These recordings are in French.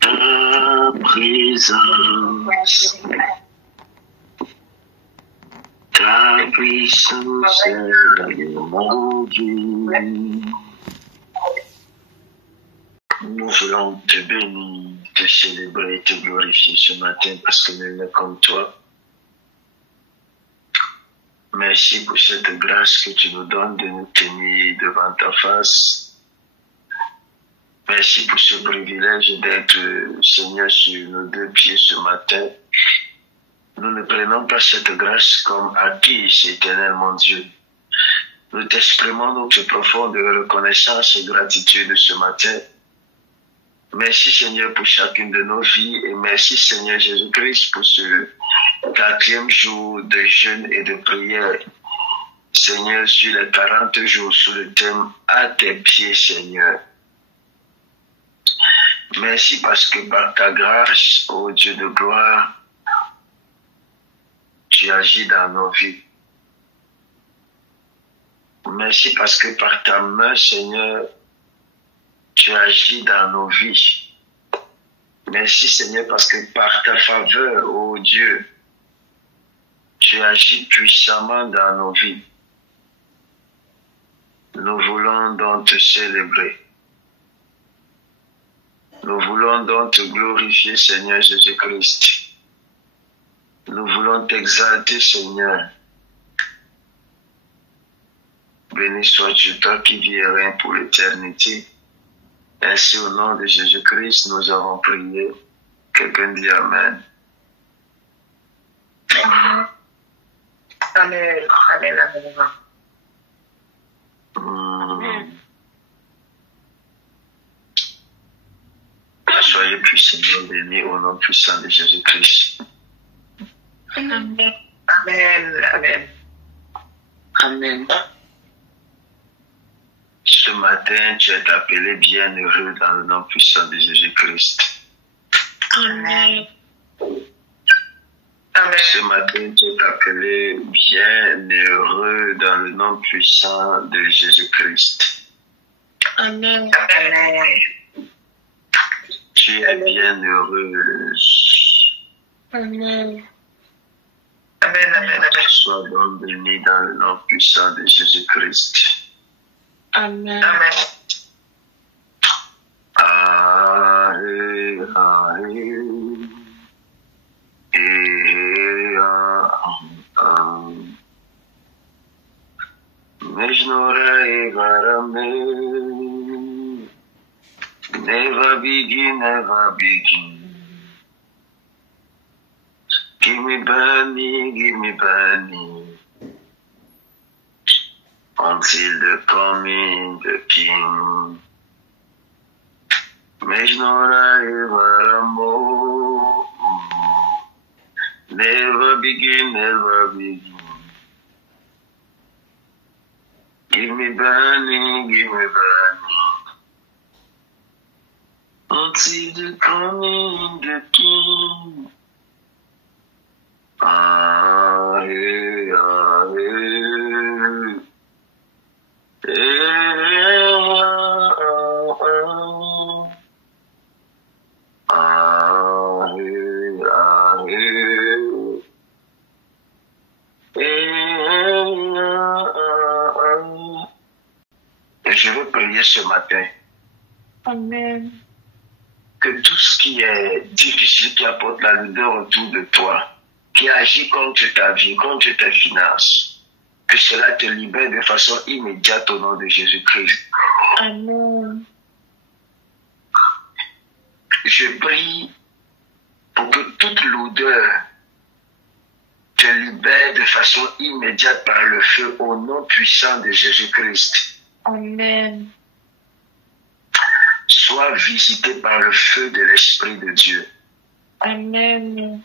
Ta présence, ta puissance, mon Dieu. Nous voulons te bénir, te célébrer, te glorifier ce matin parce que nous sommes comme toi. Merci pour cette grâce que tu nous donnes de nous tenir devant ta face. Merci pour ce privilège d'être, Seigneur, sur nos deux pieds ce matin. Nous ne prenons pas cette grâce comme acquise, éternel mon Dieu. Nous t'exprimons notre profonde reconnaissance et gratitude ce matin. Merci Seigneur pour chacune de nos vies et merci Seigneur Jésus-Christ pour ce 4e jour de jeûne et de prière. Seigneur, sur les 40 jours sous le thème « À tes pieds, Seigneur ». Merci parce que par ta grâce, ô Dieu de gloire, tu agis dans nos vies. Merci parce que par ta main, Seigneur, tu agis dans nos vies. Merci Seigneur parce que par ta faveur, ô Dieu, tu agis puissamment dans nos vies. Nous voulons donc te célébrer. Nous voulons donc te glorifier, Seigneur Jésus-Christ. Nous voulons t'exalter, Seigneur. Béni sois-tu, toi qui vis et règnes pour l'éternité. Ainsi, au nom de Jésus-Christ, nous avons prié. Quelqu'un dit Amen. Amen. Amen. Amen. Amen. Soyez puissamment bénis au nom puissant de Jésus-Christ. Amen. Amen. Amen. Amen. Ce matin, tu es appelé bienheureux dans le nom puissant de Jésus-Christ. Amen. Amen. Ce matin, tu es appelé bienheureux dans le nom puissant de Jésus-Christ. Amen. Amen. Tu es bienheureuse. Amen. Amen. Amen. Sois donc béni dans le nom puissant de Jésus-Christ. Amen. Amen. Aïe, aïe. Mejnora evarame, never begin, never begin. Give me burning, until the coming the King. Mejnora evaramo, never begin, never begin. Give me burning, until the coming the King. Aye, aye, je veux prier ce matin. Amen. Que tout ce qui est difficile, qui apporte la lumière autour de toi, qui agit contre ta vie, contre tes finances, que cela te libère de façon immédiate au nom de Jésus-Christ. Amen. Je prie pour que toute l'odeur te libère de façon immédiate par le feu au nom puissant de Jésus-Christ. Amen. Sois visité par le feu de l'Esprit de Dieu. Amen.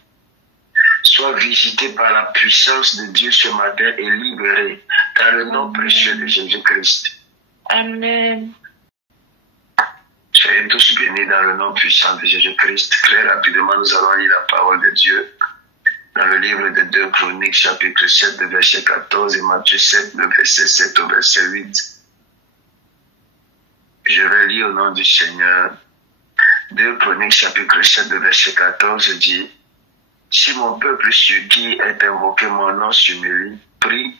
Sois visité par la puissance de Dieu ce matin et libéré dans le nom précieux de Jésus-Christ. Amen. Soyez tous bénis dans le nom puissant de Jésus-Christ. Très rapidement, nous allons lire la parole de Dieu dans le livre de 2 Chroniques, chapitre 7, le verset 14 et Matthieu 7, le verset 7 au verset 8. Je vais lire au nom du Seigneur 2 Chroniques chapitre 7 de verset 14 dit, si mon peuple sur qui est invoqué mon nom s'humilie, prie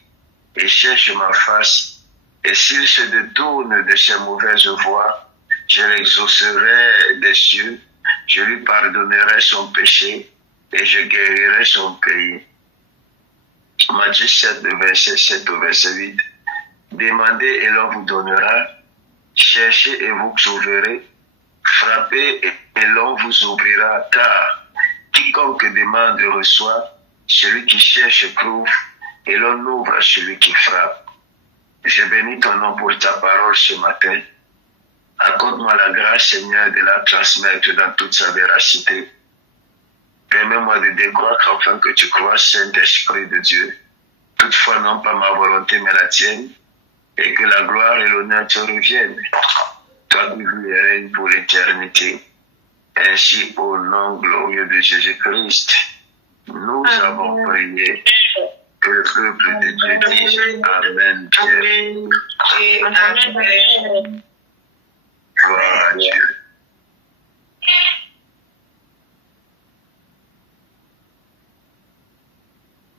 et cherche ma face, et s'il se détourne de ses mauvaises voies, je l'exaucerai des cieux, je lui pardonnerai son péché et je guérirai son pays. Matthieu 7, verset 7 au verset 8. Demandez et l'on vous donnera, cherchez et vous trouverez, frappez et l'on vous ouvrira, car quiconque demande reçoit, celui qui cherche trouve, et l'on ouvre à celui qui frappe. Je bénis ton nom pour ta parole ce matin. Accorde-moi la grâce, Seigneur, de la transmettre dans toute sa véracité. Permets-moi de décroître afin que tu crois, Saint-Esprit de Dieu. Toutefois, non pas ma volonté, mais la tienne, et que la gloire et l'honneur te reviennent. Toi qui vis et règnes pour l'éternité. Ainsi, au nom glorieux de Jésus-Christ, nous avons prié. Que le peuple de Dieu dise Amen. Amen. Gloire à Dieu.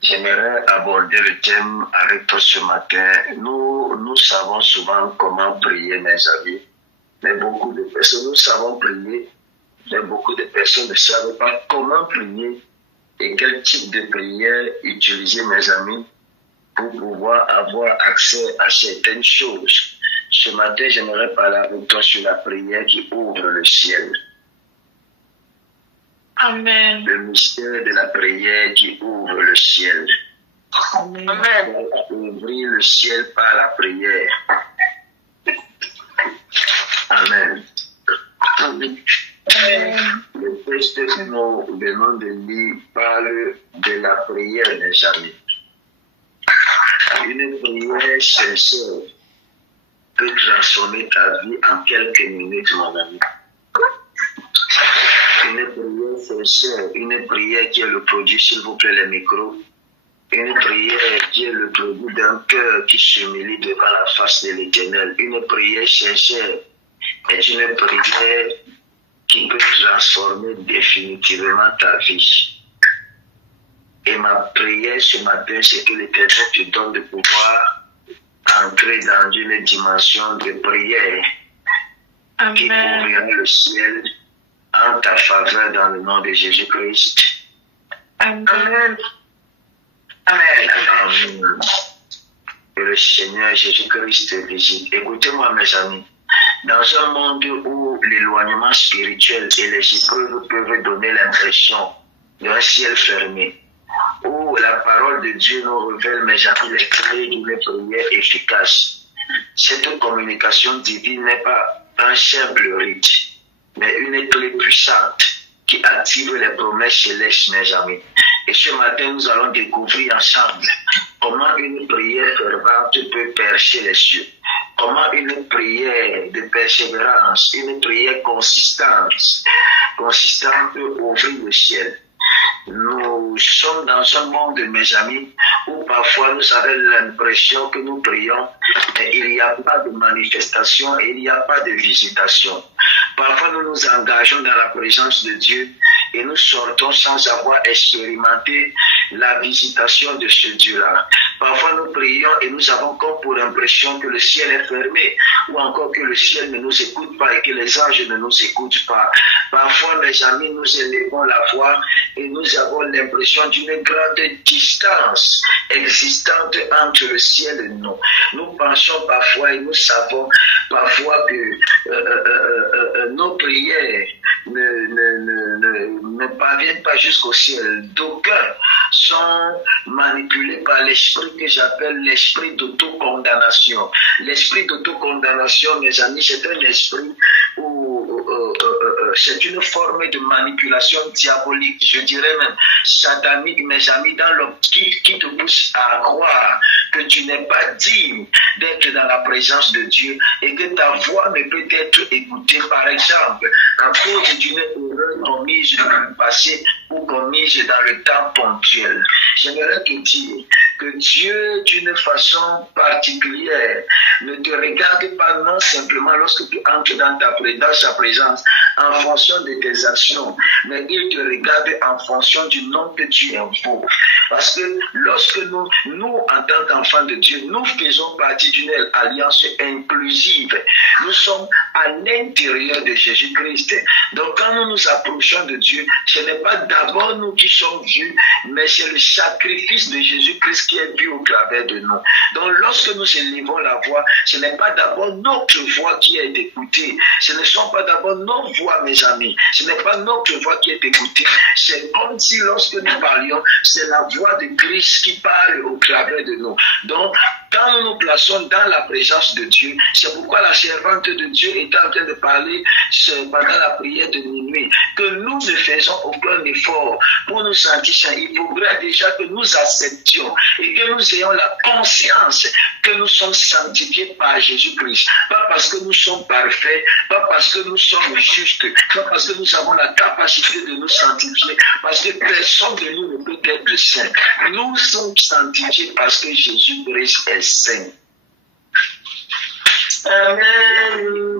J'aimerais aborder le thème avec toi ce matin. Nous savons souvent comment prier, mes amis. Mais beaucoup de personnes, nous savons prier, mais beaucoup de personnes ne savent pas comment prier et quel type de prière utiliser, mes amis, pour pouvoir avoir accès à certaines choses. Ce matin, j'aimerais parler avec toi sur la prière qui ouvre le ciel. Amen. Le mystère de la prière qui ouvre le ciel. Amen. Ouvrir le ciel par la prière. Amen. Amen. Le texte que nous venons de lire parle de la prière, mes amis. Une prière sincère peut transformer ta vie en quelques minutes, mon ami. Une prière sincère, une prière qui est le produit, s'il vous plaît, les micros. Une prière qui est le produit d'un cœur qui s'humilie devant la face de l'Éternel. Une prière sincère est une prière qui peut transformer définitivement ta vie. Et ma prière ce matin, c'est que l'Éternel te donne de pouvoir entrer dans une dimension de prière qui ouvrira le ciel en ta faveur dans le nom de Jésus-Christ. Amen. Amen. Amen. Que le Seigneur Jésus-Christ te visite. Écoutez-moi, mes amis. Dans un monde où l'éloignement spirituel et les épreuves peuvent donner l'impression d'un ciel fermé, où la parole de Dieu nous révèle, mes amis, les clés d'une prière efficace. Cette communication divine n'est pas un simple rite, mais une clé puissante qui active les promesses célestes, mes amis. Et ce matin, nous allons découvrir ensemble comment une prière fervente peut percer les cieux. Comment une prière de persévérance, une prière consistante peut ouvrir le ciel. Nous sommes dans un monde, mes amis, où parfois nous avons l'impression que nous prions, mais il n'y a pas de manifestation et il n'y a pas de visitation. Parfois nous nous engageons dans la présence de Dieu et nous sortons sans avoir expérimenté la visitation de ce Dieu-là. Parfois nous prions et nous avons comme pour l'impression que le ciel est fermé ou encore que le ciel ne nous écoute pas et que les anges ne nous écoutent pas. Parfois, mes amis, nous élevons la voix et nous avons l'impression d'une grande distance existante entre le ciel et nous. Nous pensons parfois et nous savons parfois que nos prières ne parviennent pas jusqu'au ciel. D'aucuns sont manipulés par l'esprit que j'appelle l'esprit d'autocondamnation. L'esprit d'autocondamnation, mes amis, c'est un esprit où c'est une forme de manipulation diabolique, je dirais même satanique, mes amis, dans l'optique qui te pousse à croire que tu n'es pas digne d'être dans la présence de Dieu et que ta voix ne peut être écoutée, par exemple, à cause d'une erreur commise dans le passé ou commise dans le temps ponctuel. J'aimerais te dire que que Dieu, d'une façon particulière, ne te regarde pas non simplement lorsque tu entres dans sa présence en fonction de tes actions, mais il te regarde en fonction du nom que tu invoques. Parce que lorsque nous en tant qu'enfants de Dieu, nous faisons partie d'une alliance inclusive. Nous sommes à l'intérieur de Jésus-Christ. Donc quand nous nous approchons de Dieu, ce n'est pas d'abord nous qui sommes vus, mais c'est le sacrifice de Jésus-Christ qui est vu au travers de nous. Donc lorsque nous élevons la voix, ce n'est pas d'abord notre voix qui est écoutée. Ce ne sont pas d'abord nos voix, mes amis. Ce n'est pas notre voix qui est écoutée. C'est comme si lorsque nous parlions, c'est la voix de Christ qui parle au travers de nous. Donc, quand nous nous plaçons dans la présence de Dieu, c'est pourquoi la servante de Dieu est en train de parler pendant la prière de minuit, que nous ne faisons aucun effort pour nous sentir saints. Il faudrait déjà que nous acceptions et que nous ayons la conscience que nous sommes sanctifiés par Jésus-Christ. Pas parce que nous sommes parfaits, pas parce que nous sommes justes, pas parce que nous avons la capacité de nous sanctifier, parce que personne de nous ne peut être saint. Nous sommes sanctifiés parce que Jésus-Christ est saint. Amen.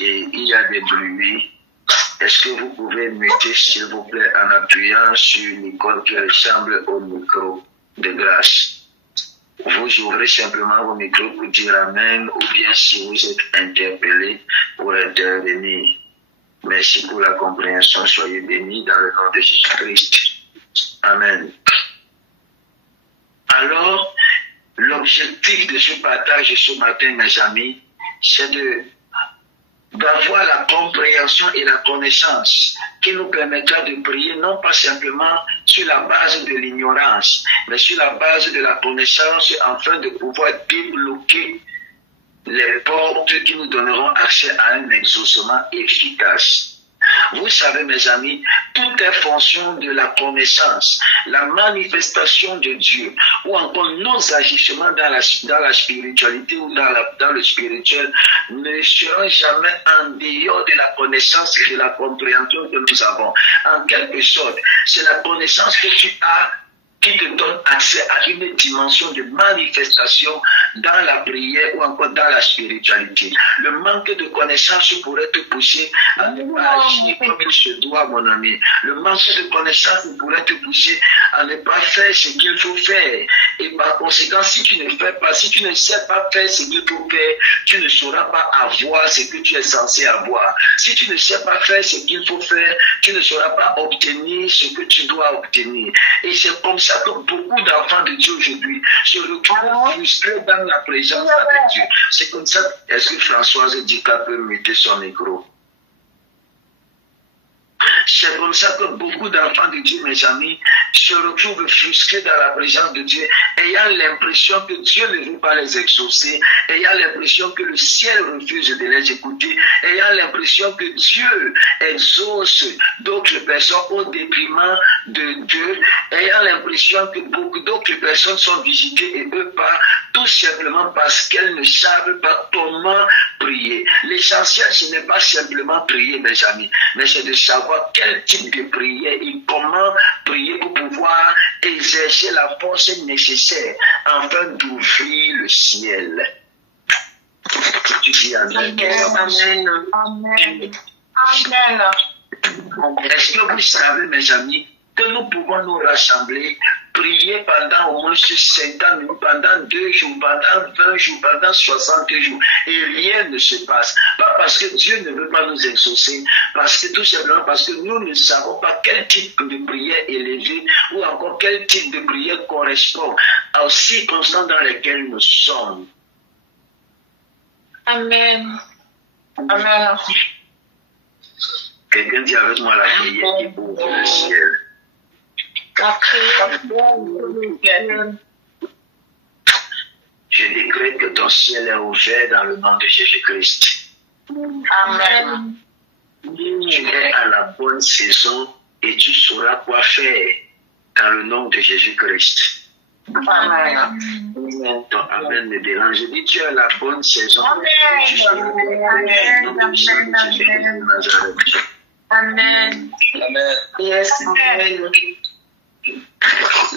Et il y a des bruits. Est-ce que vous pouvez muter, s'il vous plaît, en appuyant sur l'icône qui ressemble au micro de grâce? Vous ouvrez simplement vos micros pour dire Amen, ou bien si vous êtes interpellé pour intervenir. Merci pour la compréhension. Soyez bénis dans le nom de Jésus-Christ. Amen. Alors, l'objectif de ce partage ce matin, mes amis, c'est d'avoir la compréhension et la connaissance qui nous permettra de prier non pas simplement sur la base de l'ignorance, mais sur la base de la connaissance afin de pouvoir débloquer les portes qui nous donneront accès à un exaucement efficace. Vous savez, mes amis, tout est fonction de la connaissance, la manifestation de Dieu, ou encore nos agissements dans la spiritualité ou dans le spirituel ne seront jamais en dehors de la connaissance et de la compréhension que nous avons. En quelque sorte, c'est la connaissance que tu as qui te donne accès à une dimension de manifestation dans la prière ou encore dans la spiritualité. Le manque de connaissance pourrait te pousser à ne pas agir comme il se doit, mon ami. Le manque de connaissance pourrait te pousser à ne pas faire ce qu'il faut faire. Et par conséquent, si tu ne fais pas, si tu ne sais pas faire ce qu'il faut faire, tu ne sauras pas avoir ce que tu es censé avoir. Si tu ne sais pas faire ce qu'il faut faire, tu ne sauras pas obtenir ce que tu dois obtenir. Et c'est comme ça que beaucoup d'enfants de Dieu aujourd'hui se retrouvent frustrés dans la présence de Dieu. C'est comme ça. Est-ce que Françoise Dika peut muter son micro? C'est comme ça que beaucoup d'enfants de Dieu, mes amis, se retrouvent frustrés dans la présence de Dieu, ayant l'impression que Dieu ne veut pas les exaucer, ayant l'impression que le ciel refuse de les écouter, ayant l'impression que Dieu exauce d'autres personnes au détriment de Dieu, ayant l'impression que beaucoup d'autres personnes sont visitées et eux pas, tout simplement parce qu'elles ne savent pas comment prier. L'essentiel, ce n'est pas simplement prier, mes amis, mais c'est de savoir quel type de prière et comment prier pour pouvoir exercer la force nécessaire afin d'ouvrir le ciel. Tu dis Amen. Amen. Amen. Amen. Est-ce que vous savez, mes amis, que nous pouvons nous rassembler, prier pendant au moins 50 minutes, pendant 2 jours, pendant 20 jours, pendant 60 jours, et rien ne se passe. Pas parce que Dieu ne veut pas nous exaucer, parce que tout simplement parce que nous ne savons pas quel type de prière élever, ou encore quel type de prière correspond aux circonstances dans lesquelles nous sommes. Amen. Amen. Quelqu'un dit avec moi la prière qui ouvre le ciel. La prière. Je décrète que ton ciel est ouvert dans le nom de Jésus-Christ. Amen. Tu es à la bonne saison et tu sauras quoi faire dans le nom de Jésus-Christ. Amen. Ton Amen me dérange. Je dis tu es à la bonne saison. Amen. Tu sauras quoi faire dans le nom de Jésus-Christ de Nazareth. Amen. Amen. Yes. Amen.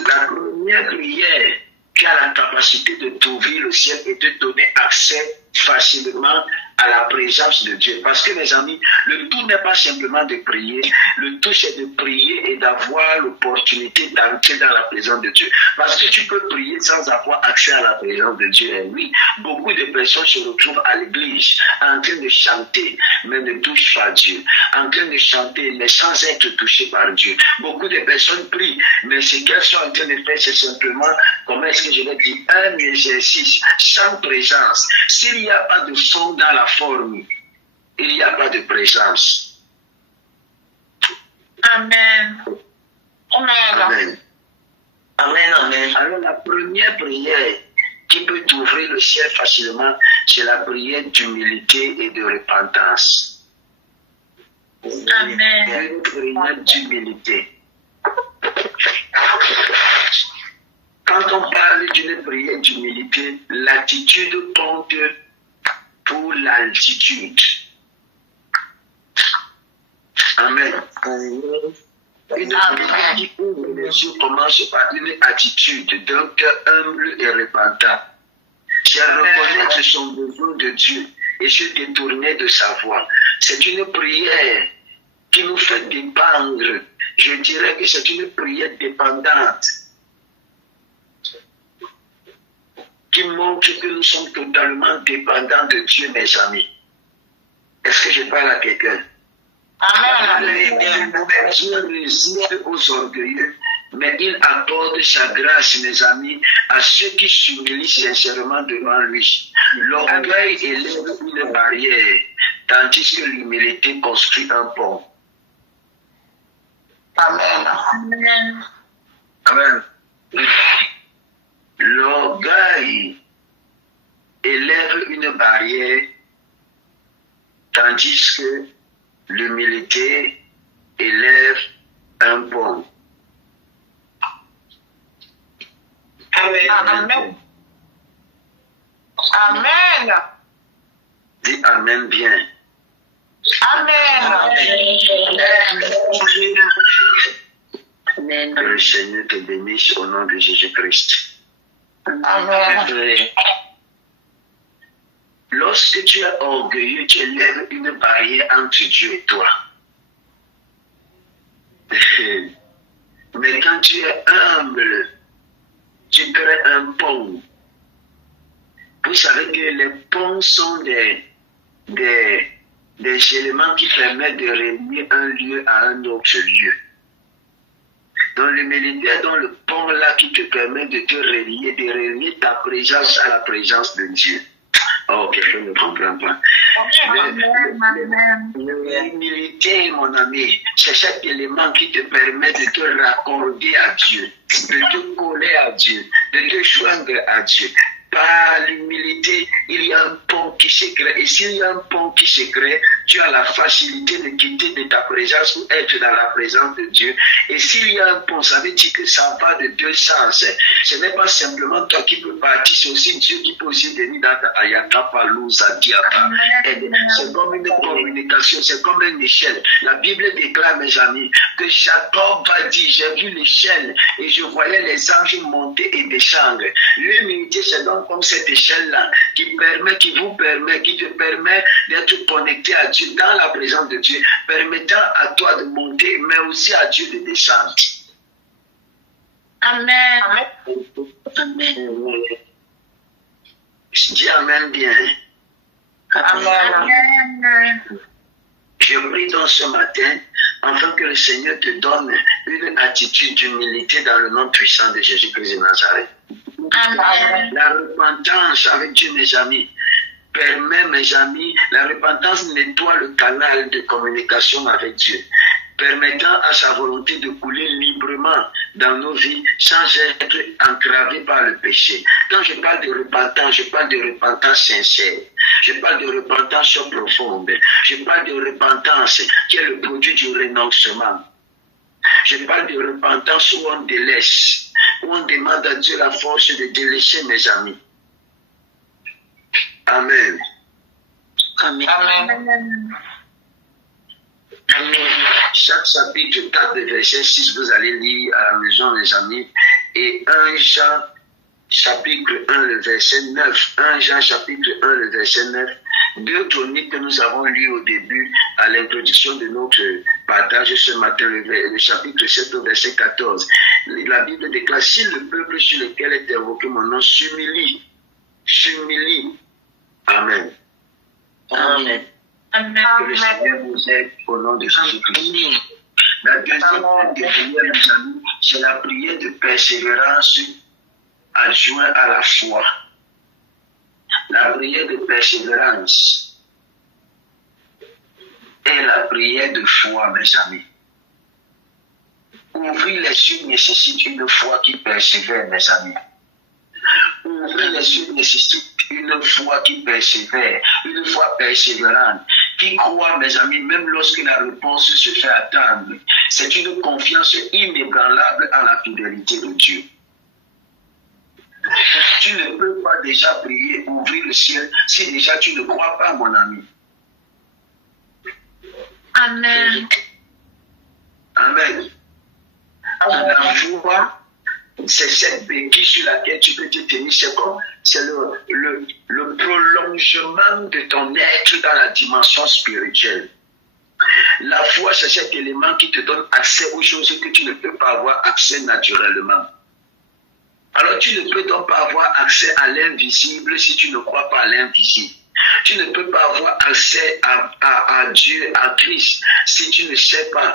La première prière qui a la capacité de t'ouvrir le ciel et de donner accès facilement à la présence de Dieu. Parce que mes amis, le tout n'est pas simplement de prier, le tout c'est de prier et d'avoir l'opportunité d'entrer dans la présence de Dieu. Parce que tu peux prier sans avoir accès à la présence de Dieu. Et oui, beaucoup de personnes se retrouvent à l'église en train de chanter, mais ne touchent pas Dieu. En train de chanter, mais sans être touchés par Dieu. Beaucoup de personnes prient, mais ce qu'elles sont en train de faire, c'est simplement, comment est-ce que je vais dire, un exercice sans présence. S'il n'y a pas de fond dans la forme, il n'y a pas de présence. Amen. Amen. Amen. Amen, amen. Alors la première prière qui peut t'ouvrir le ciel facilement, c'est la prière d'humilité et de repentance. Amen. Une prière d'humilité. Quand on parle d'une prière d'humilité, l'attitude compte pour l'altitude. Amen. Une prière qui ouvre les yeux commence par une attitude d'un cœur humble et repentant. C'est reconnaître son besoin de Dieu et se détourner de sa voie. C'est une prière qui nous fait dépendre. Je dirais que c'est une prière dépendante qui montre que nous sommes totalement dépendants de Dieu, mes amis. Est-ce que je parle à quelqu'un? Amen. Dieu résiste aux orgueilleux, mais il accorde sa grâce, mes amis, à ceux qui s'humilient sincèrement devant lui. L'orgueil élève une barrière, tandis que l'humilité construit un pont. Amen. Amen. Amen. L'orgueil élève une barrière, tandis que l'humilité élève un pont. Amen. Amen. Amen. Dis Amen bien. Amen. Que le Seigneur te bénisse au nom de Jésus-Christ. Amen. Lorsque tu es orgueilleux, tu élèves une barrière entre Dieu et toi. Mais quand tu es humble, tu crées un pont. Vous savez que les ponts sont des éléments qui permettent de relier un lieu à un autre lieu. Donc l'humilité est dans le pont là qui te permet de te relier, de relier ta présence à la présence de Dieu. Oh, quelqu'un ne comprend pas. L'humilité, mon ami, c'est cet élément qui te permet de te raccorder à Dieu, de te coller à Dieu, de te joindre à Dieu. Par l'humilité, il y a un pont qui se crée. Et s'il y a un pont qui se crée, tu as la facilité de quitter de ta présence pour être dans la présence de Dieu. Et s'il y a un pont, ça veut dire que ça va de deux sens. Ce n'est pas simplement toi qui peux partir, c'est aussi Dieu qui peut aussi venir dans ta ayatapa, lousa, diapa. C'est comme une communication, c'est comme une échelle. La Bible déclare, mes amis, que Jacob va dire, j'ai vu l'échelle et je voyais les anges monter et descendre. L'humilité, c'est donc comme cette échelle-là qui te permet d'être connecté à Dieu, dans la présence de Dieu, permettant à toi de monter, mais aussi à Dieu de descendre. Amen. Amen. Dis Amen bien. Amen. Je prie donc ce matin, afin que le Seigneur te donne une attitude d'humilité dans le nom puissant de Jésus-Christ de Nazareth. Amen. La repentance avec Dieu, mes amis, permet, mes amis, la repentance nettoie le canal de communication avec Dieu, permettant à sa volonté de couler librement dans nos vies sans être entravé par le péché. Quand je parle de repentance, je parle de repentance sincère. Je parle de repentance profonde. Je parle de repentance qui est le produit du renoncement. Je parle de repentance où on délaisse, où on demande à Dieu la force de délaisser, mes amis. Amen. Amen. Amen. Amen. chaque chapitre 4, verset 6, vous allez lire à la maison, mes amis. Et 1 Jean, chapitre 1, le verset 9. 1 Jean, chapitre 1, le verset 9. 2 Chroniques que nous avons lu au début, à l'introduction de notre partage ce matin, le chapitre 7, au verset 14. La Bible déclare, si le peuple sur lequel est invoqué mon nom s'humilie. Amen. Amen. Que le Seigneur vous aide au nom de Jésus-Christ. La deuxième prière, mes amis, c'est la prière de persévérance adjointe à la foi. La prière de persévérance et la prière de foi, mes amis. Ouvrir les yeux nécessite une foi qui persévère, mes amis. Ouvrir les yeux nécessite une foi qui persévère, une foi persévérante, qui croit, mes amis, même lorsque la réponse se fait attendre. C'est une confiance inébranlable en la fidélité de Dieu. Tu ne peux pas déjà prier, ouvrir le ciel, si déjà tu ne crois pas, mon ami. Amen. Amen. La foi, c'est cette béquille sur laquelle tu peux te tenir. C'est le prolongement de ton être dans la dimension spirituelle. La foi, c'est cet élément qui te donne accès aux choses que tu ne peux pas avoir accès naturellement. Alors tu ne peux donc pas avoir accès à l'invisible si tu ne crois pas à l'invisible. Tu ne peux pas avoir accès à Dieu, à Christ, si tu ne sais pas,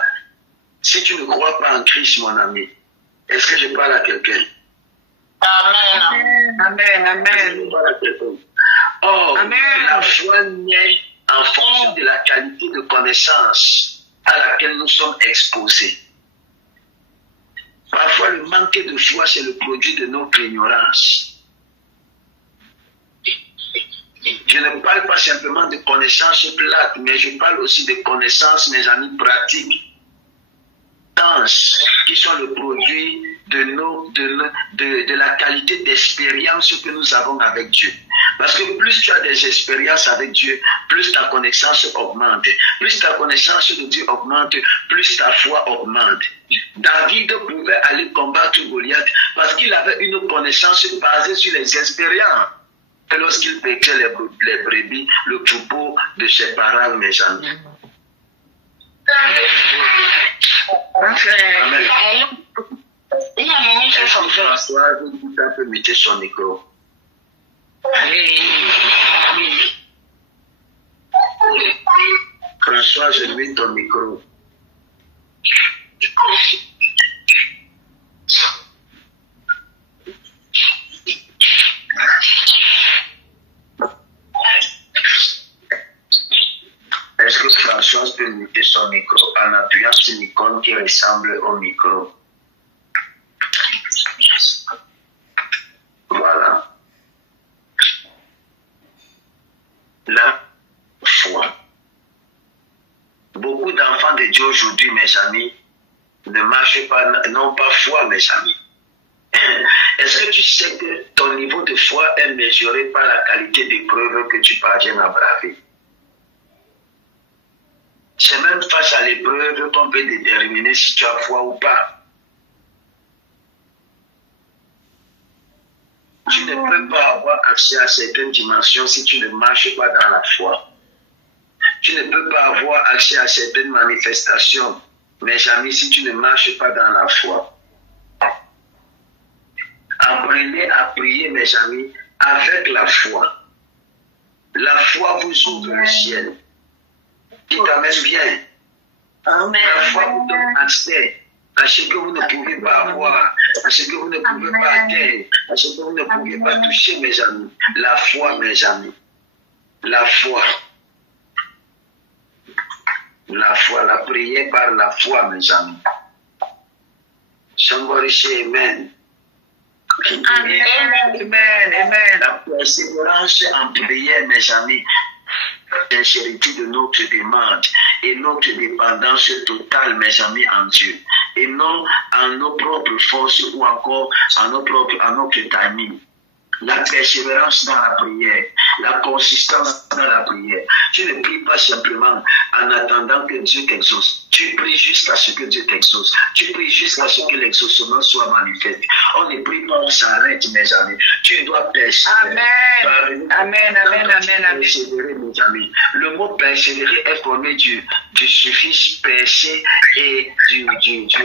si tu ne crois pas en Christ, mon ami. Est-ce que je parle à quelqu'un? Amen. Amen. Amen. Or, la foi naît en fonction de la qualité de connaissance à laquelle nous sommes exposés. Parfois, le manque de foi, c'est le produit de notre ignorance. Je ne parle pas simplement de connaissances plates, mais je parle aussi de connaissances, mes amis, pratiques, qui sont le produit de la qualité d'expérience que nous avons avec Dieu. Parce que plus tu as des expériences avec Dieu, plus ta connaissance augmente. Plus ta connaissance de Dieu augmente, plus ta foi augmente. David pouvait aller combattre Goliath parce qu'il avait une connaissance basée sur les expériences. Et lorsqu'il pêchait les brebis, le troupeau de ses parents, mes amis. Amen. François, vous pouvez muter son micro. François, je mets ton micro. Est-ce que François peut muter son micro en appuyant sur l'icône qui ressemble au micro? Voilà. La foi. Beaucoup d'enfants de Dieu aujourd'hui, mes amis, ne marchent pas, n'ont pas foi, mes amis. Est-ce que tu sais que ton niveau de foi est mesuré par la qualité des preuves que tu parviens à braver? C'est même face à l'épreuve qu'on peut déterminer si tu as foi ou pas. Tu ne peux pas avoir accès à certaines dimensions si tu ne marches pas dans la foi. Tu ne peux pas avoir accès à certaines manifestations, mes amis, si tu ne marches pas dans la foi. Apprenez à prier, mes amis, avec la foi. La foi vous ouvre le ciel. Dites amen bien. Amen. La foi vous donne accès à ce que vous ne pouvez pas avoir, à ce que vous ne pouvez pas atteindre, à ce que vous ne pouvez pas toucher, mes amis. La foi, mes amis. La foi. La foi, la prière par la foi, mes amis. Somebody say amen. Amen. Amen. Amen. La persévérance en prière, mes amis, sincérité de notre demande et notre dépendance totale, mes amis, en Dieu, et non en nos propres forces ou encore en notre timing. la persévérance dans la prière, la consistance dans la prière. Tu ne pries pas simplement en attendant que Dieu t'exauce. Tu pries jusqu'à ce que Dieu t'exauce. Tu pries jusqu'à ce que l'exaucement soit manifeste. On ne prie pas, on s'arrête, mes amis. Tu dois persévérer. Amen. Persévérer, mes amis. Le mot persévérer est formé du suffixe percer et du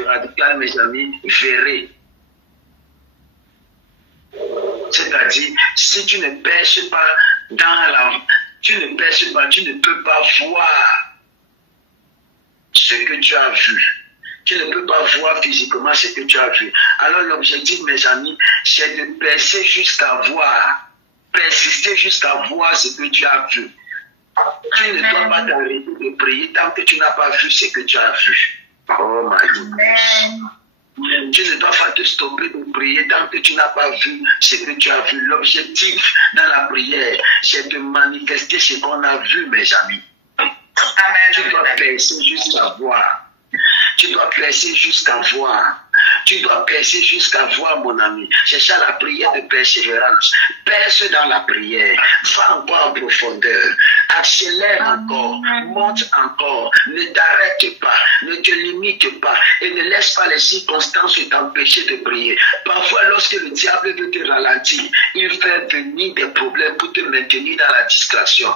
radical, mes amis, verrer. C'est-à-dire, si tu ne perces pas tu ne peux pas voir ce que tu as vu. Tu ne peux pas voir physiquement ce que tu as vu. Alors l'objectif, mes amis, c'est de percer jusqu'à voir. Persister jusqu'à voir ce que tu as vu. Tu ne dois pas t'arrêter de prier tant que tu n'as pas vu ce que tu as vu. Oh my goodness. Tu ne dois pas te stopper de prier tant que tu n'as pas vu ce que tu as vu. L'objectif dans la prière, c'est de manifester ce qu'on a vu, mes amis. Tu dois percer jusqu'à voir. Tu dois percer jusqu'à voir. Tu dois percer jusqu'à voir, mon ami. C'est ça la prière de persévérance. Perce dans la prière. Va encore en profondeur. Accélère encore. Monte encore. Ne t'arrête pas. Ne te limite pas. Et ne laisse pas les circonstances t'empêcher de prier. Parfois, lorsque le diable veut te ralentir, il fait venir des problèmes pour te maintenir dans la distraction.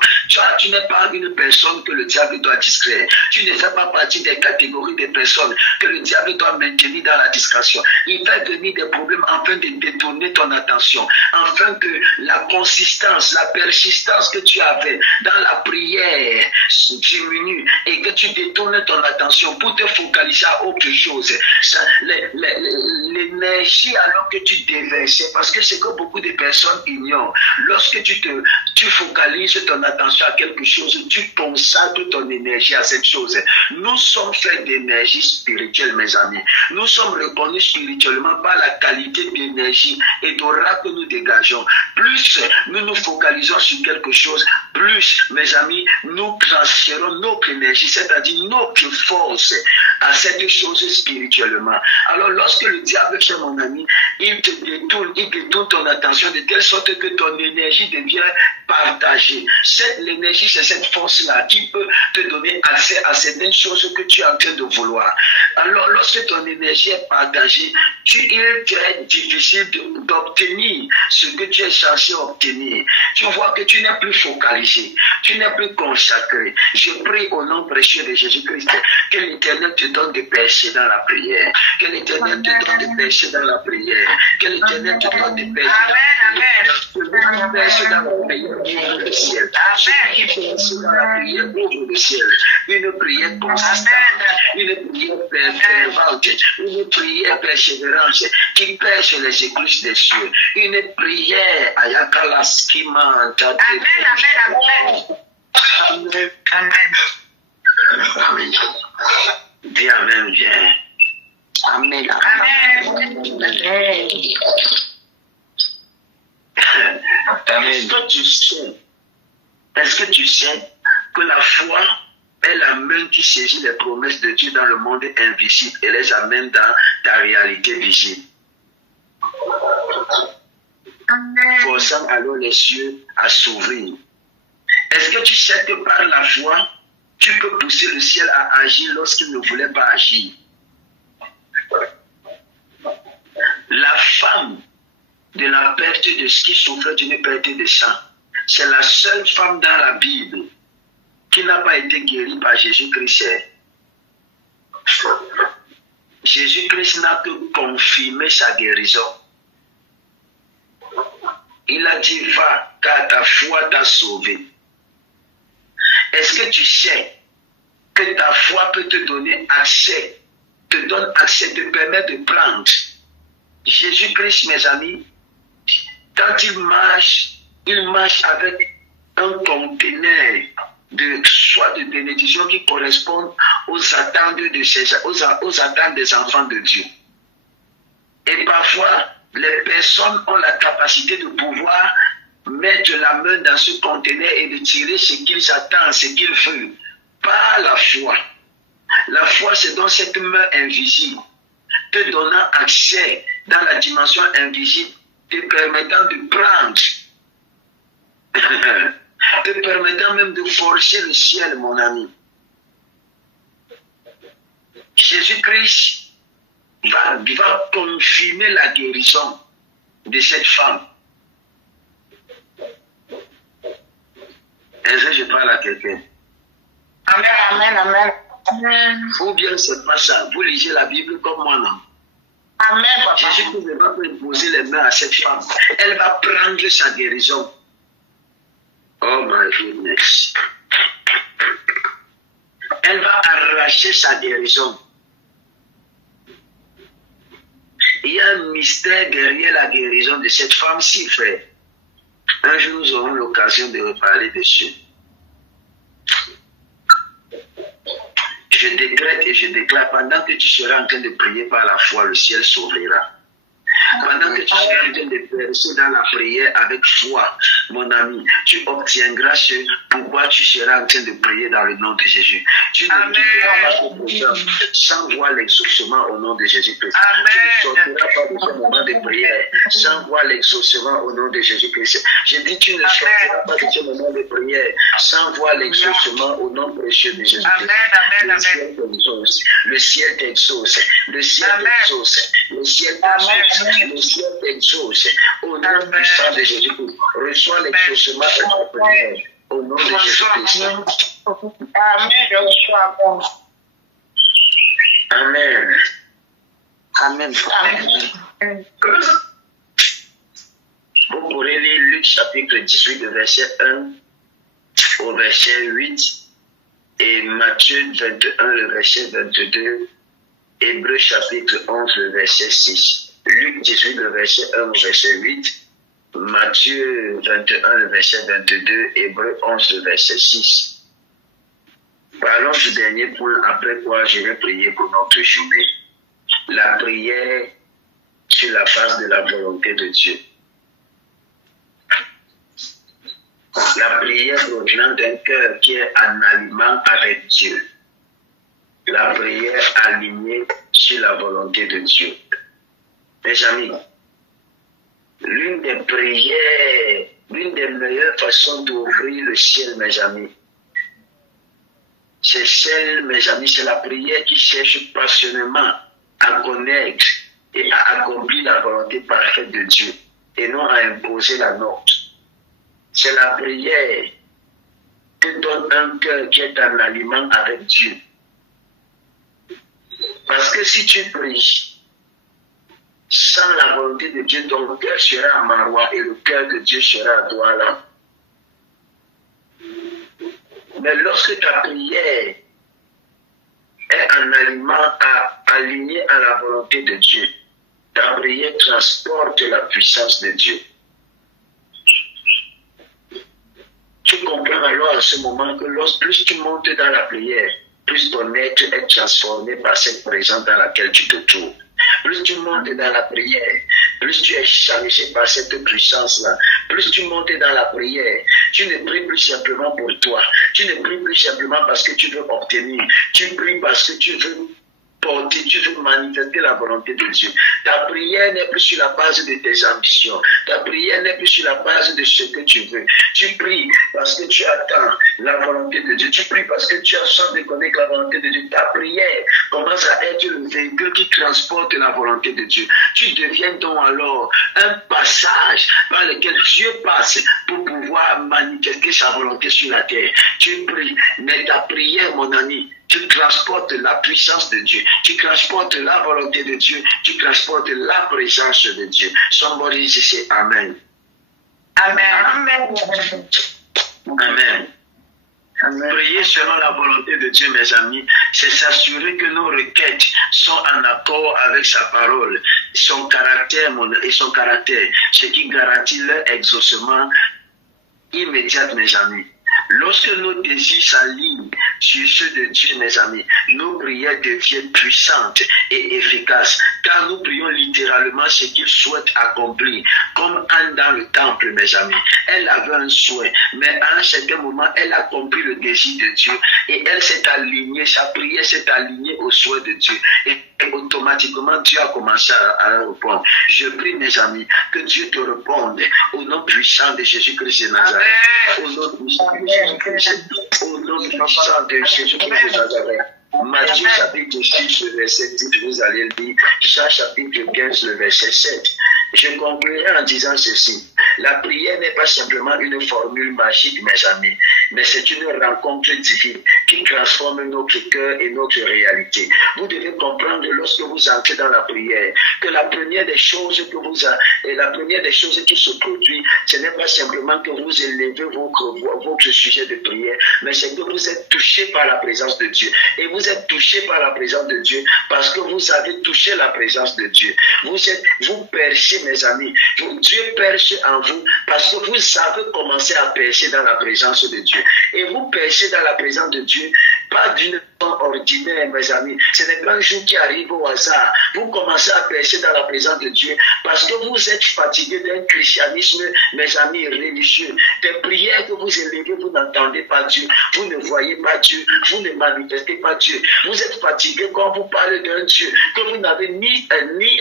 Tu n'es pas une personne que le diable doit distraire. Tu ne fais pas partie des catégories de personnes que le diable doit maintenir dans la distraction. Il va venir des problèmes afin de détourner ton attention, afin que la consistance, la persistance que tu avais dans la prière diminue et que tu détournes ton attention pour te focaliser à autre chose. L'énergie alors que tu déverses, c'est parce que c'est que beaucoup de personnes ignorent. Lorsque tu focalises ton attention à quelque chose, tu consacres ton énergie à cette chose. Nous sommes faits d'énergie spirituelle, mes amis. Nous sommes reconnus spirituellement par la qualité d'énergie et d'aura que nous dégageons. Plus nous nous focalisons sur quelque chose, plus, mes amis, nous transférons notre énergie, c'est-à-dire notre force à cette chose spirituellement. Alors, lorsque le diable, cher mon ami, il détourne ton attention de telle sorte que ton énergie devient partagée. L'énergie, c'est cette force-là qui peut te donner accès à certaines choses que tu es en train de vouloir. Alors, lorsque ton énergie est partagée, il est très difficile d'obtenir ce que tu es censé obtenir. Tu vois que tu n'es plus focalisé, tu n'es plus consacré. Je prie au nom précieux de Jésus-Christ que l'Éternel te donne de percer dans la prière, que l'Éternel te donne de percer dans la prière, que l'Éternel te donne de percer dans la prière, ouvre le ciel. Celui qui perce dans la prière, ouvre le ciel. Une prière consistante, une prière fervente, une prière persévérante qui perce les écluses des cieux. Une prière ayakala skima. Amen. Amen. Viens, amen, viens. Amen. Est-ce que tu sais que la foi est la main qui saisit les promesses de Dieu dans le monde invisible et les amène dans ta réalité visible? Forçant alors les cieux à s'ouvrir. Est-ce que tu sais que par la foi, tu peux pousser le ciel à agir lorsqu'il ne voulait pas agir? La femme de la perte de ce qui souffrait d'une perte de sang, c'est la seule femme dans la Bible qui n'a pas été guérie par Jésus-Christ. Jésus-Christ n'a que confirmé sa guérison. Il a dit, va, car ta foi t'a sauvé. Est-ce que tu sais que ta foi peut te donner accès, te permet de prendre? Jésus-Christ, mes amis, quand il marche avec un conteneur soit de bénédiction qui correspond aux attentes des enfants de Dieu. Et parfois, les personnes ont la capacité de pouvoir mettre la main dans ce conteneur et de tirer ce qu'ils attendent, ce qu'ils veulent, par la foi. La foi, c'est donc cette main invisible, te donnant accès dans la dimension invisible te permettant de prendre, te permettant même de forcer le ciel, mon ami. Jésus-Christ va confirmer la guérison de cette femme. Est-ce que je parle à quelqu'un? Amen, amen, amen. Amen. Ou bien c'est pas ça. Vous lisez la Bible comme moi, non? Amen, papa. Jésus-Christ ne va pas imposer les mains à cette femme. Elle va prendre sa guérison. Oh my goodness. Elle va arracher sa guérison. Il y a un mystère derrière la guérison de cette femme-ci, frère. Un jour, nous aurons l'occasion de reparler dessus. Je décrète et je déclare, pendant que tu seras en train de prier par la foi, le ciel s'ouvrira. Pendant que tu seras en train de percer dans la prière avec foi, mon ami, tu obtiendras ce pourquoi tu seras en train de prier dans le nom de Jésus. Tu ne quitteras pas ce programme sans voir l'exaucement au nom de Jésus-Christ. Tu ne sortiras pas de ce moment de prière sans voir l'exaucement au nom de Jésus-Christ. Je dis, tu ne sortiras pas de ce moment de prière sans voir l'exaucement au nom précieux de Jésus-Christ. Le ciel t'exauce, le ciel t'exauce, le ciel t'exauce, le ciel t'exauce. Le ciel t'exauce au nom puissant de Jésus-Christ. Reçois l'exaucement de ta prière au nom de Jésus-Christ. Amen. Amen. Amen. Vous pourrez lire Luc chapitre 18, le verset 1 au verset 8 et Matthieu 21, le verset 22, Hébreux chapitre 11, le verset 6. Luc 18, le verset 1 au verset 8, Matthieu 21, le verset 22, Hébreux 11, le verset 6. Parlons du dernier point, après quoi je vais prier pour notre journée. La prière sur la base de la volonté de Dieu. La prière provenant d'un cœur qui est en aliment avec Dieu. La prière alignée sur la volonté de Dieu. Mes amis, l'une des prières, l'une des meilleures façons d'ouvrir le ciel, mes amis, c'est celle, mes amis, c'est la prière qui cherche passionnément à connaître et à accomplir la volonté parfaite de Dieu et non à imposer la nôtre. C'est la prière qui donne un cœur qui est en aliment avec Dieu. Parce que si tu pries sans la volonté de Dieu, ton cœur sera à Marois et le cœur de Dieu sera à Douala. Mais lorsque ta prière est en aliment aligné à la volonté de Dieu, ta prière transporte la puissance de Dieu. Tu comprends alors à ce moment que plus tu montes dans la prière, plus ton être est transformé par cette présence dans laquelle tu te trouves. Plus tu montes dans la prière, plus tu es chargé par cette puissance-là. Plus tu montes dans la prière, tu ne pries plus simplement pour toi. Tu ne pries plus simplement parce que tu veux obtenir. Tu pries parce que tu veux porter, tu veux manifester la volonté de Dieu. Ta prière n'est plus sur la base de tes ambitions. Ta prière n'est plus sur la base de ce que tu veux. Tu pries parce que tu attends la volonté de Dieu. Tu pries parce que tu as soif de connaître la volonté de Dieu. Ta prière commence à être le véhicule qui transporte la volonté de Dieu. Tu deviens donc alors un passage par lequel Dieu passe pour pouvoir manifester sa volonté sur la terre. Tu pries, mais ta prière, mon ami, tu transportes la puissance de Dieu, tu transportes la volonté de Dieu, tu transportes la présence de Dieu. Somebody say Amen. Amen. Amen. Amen. Amen. Prier selon la volonté de Dieu, mes amis, c'est s'assurer que nos requêtes sont en accord avec sa parole, son caractère et son caractère, ce qui garantit leur exaucement immédiat, mes amis. Lorsque nos désirs s'alignent sur ceux de Dieu, mes amis, nos prières deviennent puissantes et efficaces, car nous prions littéralement ce qu'il souhaite accomplir. Comme Anne dans le temple, mes amis. Elle avait un souhait, mais à un certain moment, elle a compris le désir de Dieu et elle s'est alignée, sa prière s'est alignée au souhait de Dieu. Et automatiquement, Dieu a commencé à répondre. Je prie, mes amis, que Dieu te réponde au nom puissant de Jésus-Christ de Nazareth. Au nom puissant de Jésus-Christ. Au nom puissant de Jésus-Christ de Nazareth. Matthieu chapitre 6, le verset 10, vous allez lire. Jean chapitre 15, le verset 7. Je conclurai en disant ceci. La prière n'est pas simplement une formule magique, mes amis, mais c'est une rencontre divine qui transforme notre cœur et notre réalité. Vous devez comprendre lorsque vous entrez dans la prière que la première des choses qui se produit, ce n'est pas simplement que vous élevez votre sujet de prière, mais c'est que vous êtes touché par la présence de Dieu. Et vous êtes touché par la présence de Dieu parce que vous avez touché la présence de Dieu. Vous percez, mes amis. Dieu perce en vous parce que vous savez commencer à percer dans la présence de Dieu. Et vous percez dans la présence de Dieu, pas d'une façon ordinaire, mes amis. Ce n'est pas un jour qui arrive au hasard. Vous commencez à percer dans la présence de Dieu parce que vous êtes fatigué d'un christianisme, mes amis, religieux. Des prières que vous élevez, vous n'entendez pas Dieu. Vous ne voyez pas Dieu. Vous ne manifestez pas Dieu. Vous êtes fatigué quand vous parlez d'un Dieu que vous n'avez ni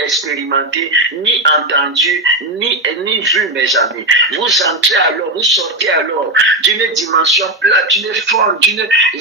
expérimenté, ni entendu, ni vu, mes amis. Vous entrez alors, vous sortez alors d'une dimension plate, d'une forme,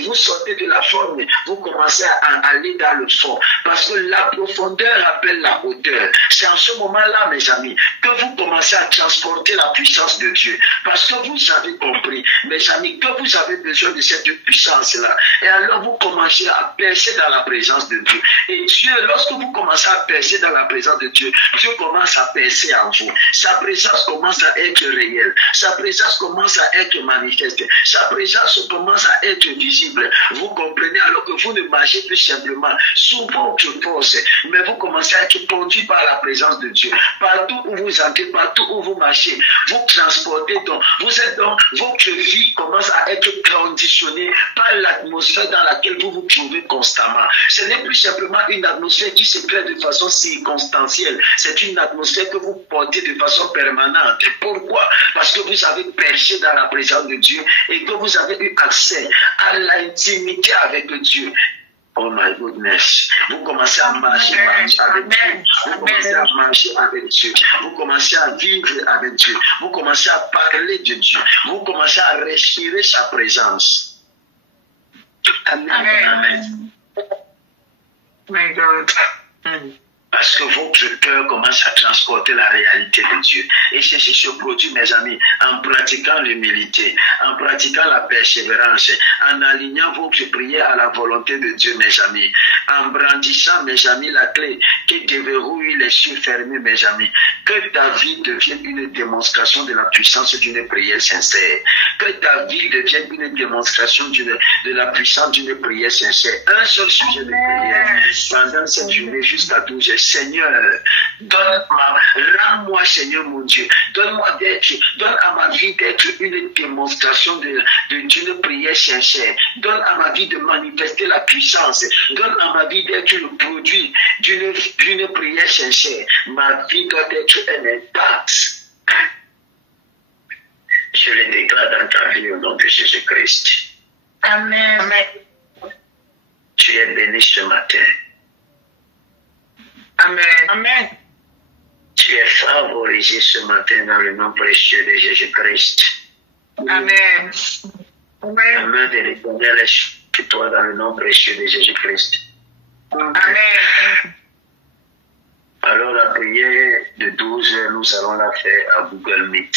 vous sortez de la forme, vous commencez à aller dans le fond. Parce que la profondeur appelle la hauteur. C'est en ce moment-là, mes amis, que vous commencez à transporter la puissance de Dieu. Parce que vous avez compris, mes amis, que vous avez besoin de cette puissance-là. Et alors vous commencez à percer dans la présence de Dieu. Et Dieu, lorsque vous commencez à percer dans la présence de Dieu, Dieu commence à percer en vous. Sa présence commence à être réelle. Sa présence commence à être manifeste. Sa présence commence à être visible. Vous comprenez alors que vous ne marchez plus simplement sous votre force, mais vous commencez à être conduit par la présence de Dieu. Partout où vous entrez, partout où vous marchez, vous transportez donc. Votre vie commence à être conditionnée par l'atmosphère dans laquelle vous vous trouvez constamment. Ce n'est plus simplement une atmosphère qui se crée de façon circonstancielle. C'est une atmosphère que vous portez de façon permanente. Pourquoi? Parce que vous avez perché dans la présence de Dieu et que vous avez eu accès à l'intimité avec Dieu. Oh my goodness. Vous commencez à marcher avec Dieu. Vous commencez à marcher avec Dieu. Vous commencez à vivre avec Dieu. Vous commencez à parler de Dieu. Vous commencez à respirer sa présence. Amen. Amen. My God. Parce que votre cœur commence à transporter la réalité de Dieu. Et ceci se produit, mes amis, en pratiquant l'humilité, en pratiquant la persévérance, en alignant votre prière à la volonté de Dieu, mes amis, en brandissant, mes amis, la clé qui déverrouille les cieux fermés, mes amis. Que ta vie devienne une démonstration de la puissance d'une prière sincère. Que ta vie devienne une démonstration de la puissance d'une prière sincère. Un seul sujet de prière pendant cette journée jusqu'à 12 heures. Seigneur, rends-moi, Seigneur mon Dieu, donne à ma vie d'être une démonstration d'une prière sincère. Donne à ma vie de manifester la puissance. Donne à ma vie d'être le produit d'une prière sincère. Ma vie doit être un impact. Je le déclare dans ta vie au nom de Jésus-Christ. Amen. Tu es béni ce matin. Amen. Amen. Tu es favorisé ce matin dans le nom précieux de Jésus-Christ. Amen. La main de l'Éternel est sur toi dans le nom précieux de Jésus-Christ. Amen. Alors la prière de 12 heures, nous allons la faire à Google Meet.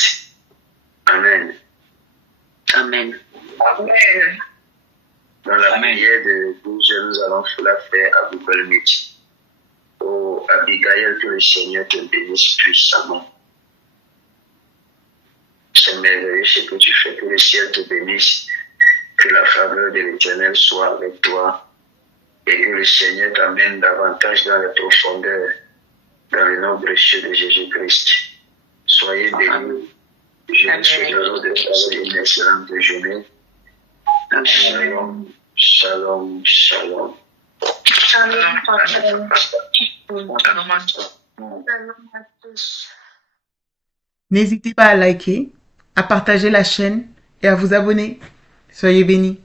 Amen. Amen. Amen. Dans la prière de 12 heures, nous allons la faire à Google Meet. Oh, Abigail, que le Seigneur te bénisse puissamment. C'est merveilleux ce que tu fais, que le ciel te bénisse, que la faveur de l'Éternel soit avec toi et que le Seigneur t'amène davantage dans les profondeurs, dans le nom précieux de Jésus-Christ. Soyez bénis. Je vous souhaite alors de passer une excellente journée. Shalom, shalom, shalom. N'hésitez pas à liker, à partager la chaîne et à vous abonner. Soyez bénis.